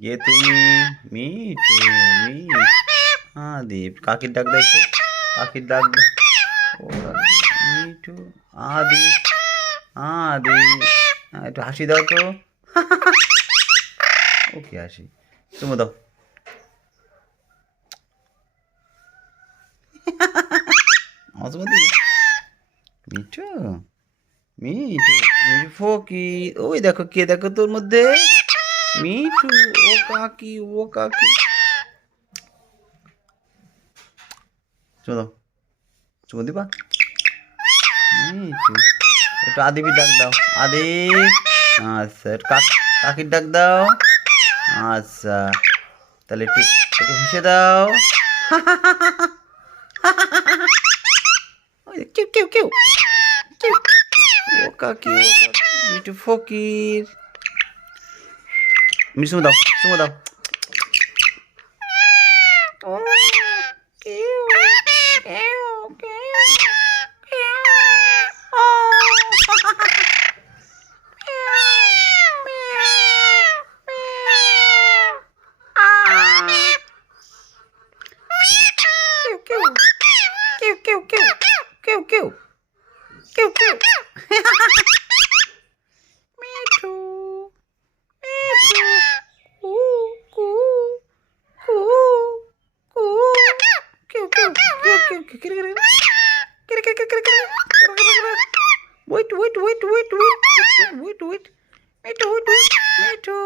কে তুমি? মিঠু, মিঠু। আদিপ, কাকির ডাক দাও একটু, কাকির ডাক দাও। ও মিঠু, আদিপ, আদিপ। একটু হাসি দাও তো। ওকে হাসি, চুমু দাও। মিঠু, মিঠু, মিঠু ফকির। ওই দেখো কে, দেখো তোর মধ্যে মিঠু। ও কাকি, ও কাকি। চুমু দাও, চুমু দিবা। মিঠু, একটু আদিবির ডাক দাও। আদিপ। আচ্ছা, একটু কাকির ডাক দাও। আচ্ছা, তাহলে একটু একটু হেসে দাও। কেউ কেউ কেউ কেউ। ও কাকি, ও কাকি, মিঠু ফকির। মিঠু চুমু দাও, চুমু দাও। ও কেউ কেউ কেউ কেউ। ও কেউ কেউ কেউ কেউ কেউ কেউ কেউ। মিঠু, মিঠু, কু কু কু কু। কেউ কেউ কেউ কেউ কেউ কেউ কেউ। Wait, wait, wait, wait, wait, wait, wait, Miঠু, Mithu,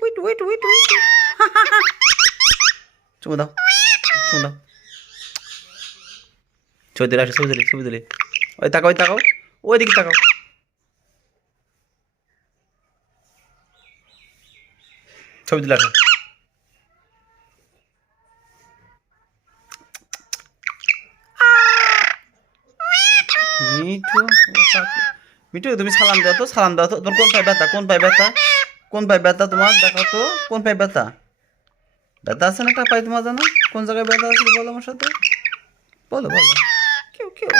wait, wait, wait, wait. চুমু দাও, চুমু দাও। ছবি তুলে আসো, ছবি তুলে, ছবি তুলে। ওই তাকাও, ওই তাকাও, ওই দিকে তাকাও। ছবি তুলে আসো। মিঠু, মিঠু তুমি সালাম দাও তো, সালাম দাও তো। তোমার কোন পায়ে ব্যথা, কোন পায়ে ব্যথা, কোন পায়ে ব্যথা তোমার? দেখাও তো কোন পায়ে ব্যথা। ব্যথা আছে না একটা পায়ে তোমার, জানো কোন জায়গায় ব্যথা আছে? বলো আমার সাথে, বলো বলো। কেউ কেউ।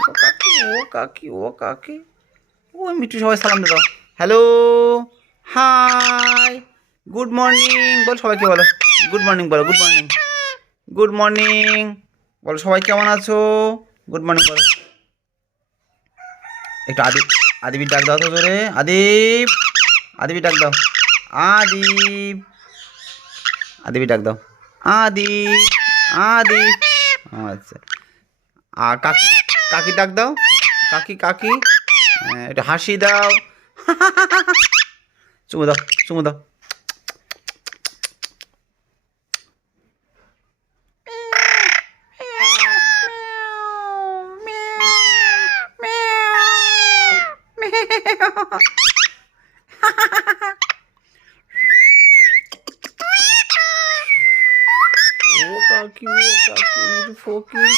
ও কাকি, ও কাকি, ও কাকি। ও মিঠু, সবাই সালাম দিয়ে দাও। হ্যালো, হাই, গুড মর্নিং বল, সবাইকে বলো গুড মর্নিং, বলো গুড মর্নিং, গুড মর্নিং বলো। সবাই কেমন আছো? গুড মর্নিং বলো। একটু আদিবির ডাক দাও তো জোরে। আদিপ, আদিবির ডাক দাও। আদিপ, আদিবির ডাক দাও। আদিপ, আদিপ। আচ্ছা, আর কাকি ডাক দাও। কাকি, কাকি। একটু হাসি দাও। চুমু দাও, চুমু দাও। ও কাকি, ও কাকি, মিঠু ফকির।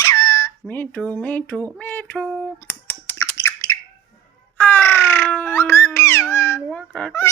মিঠু, মিঠু, মিঠু। ও কাকি।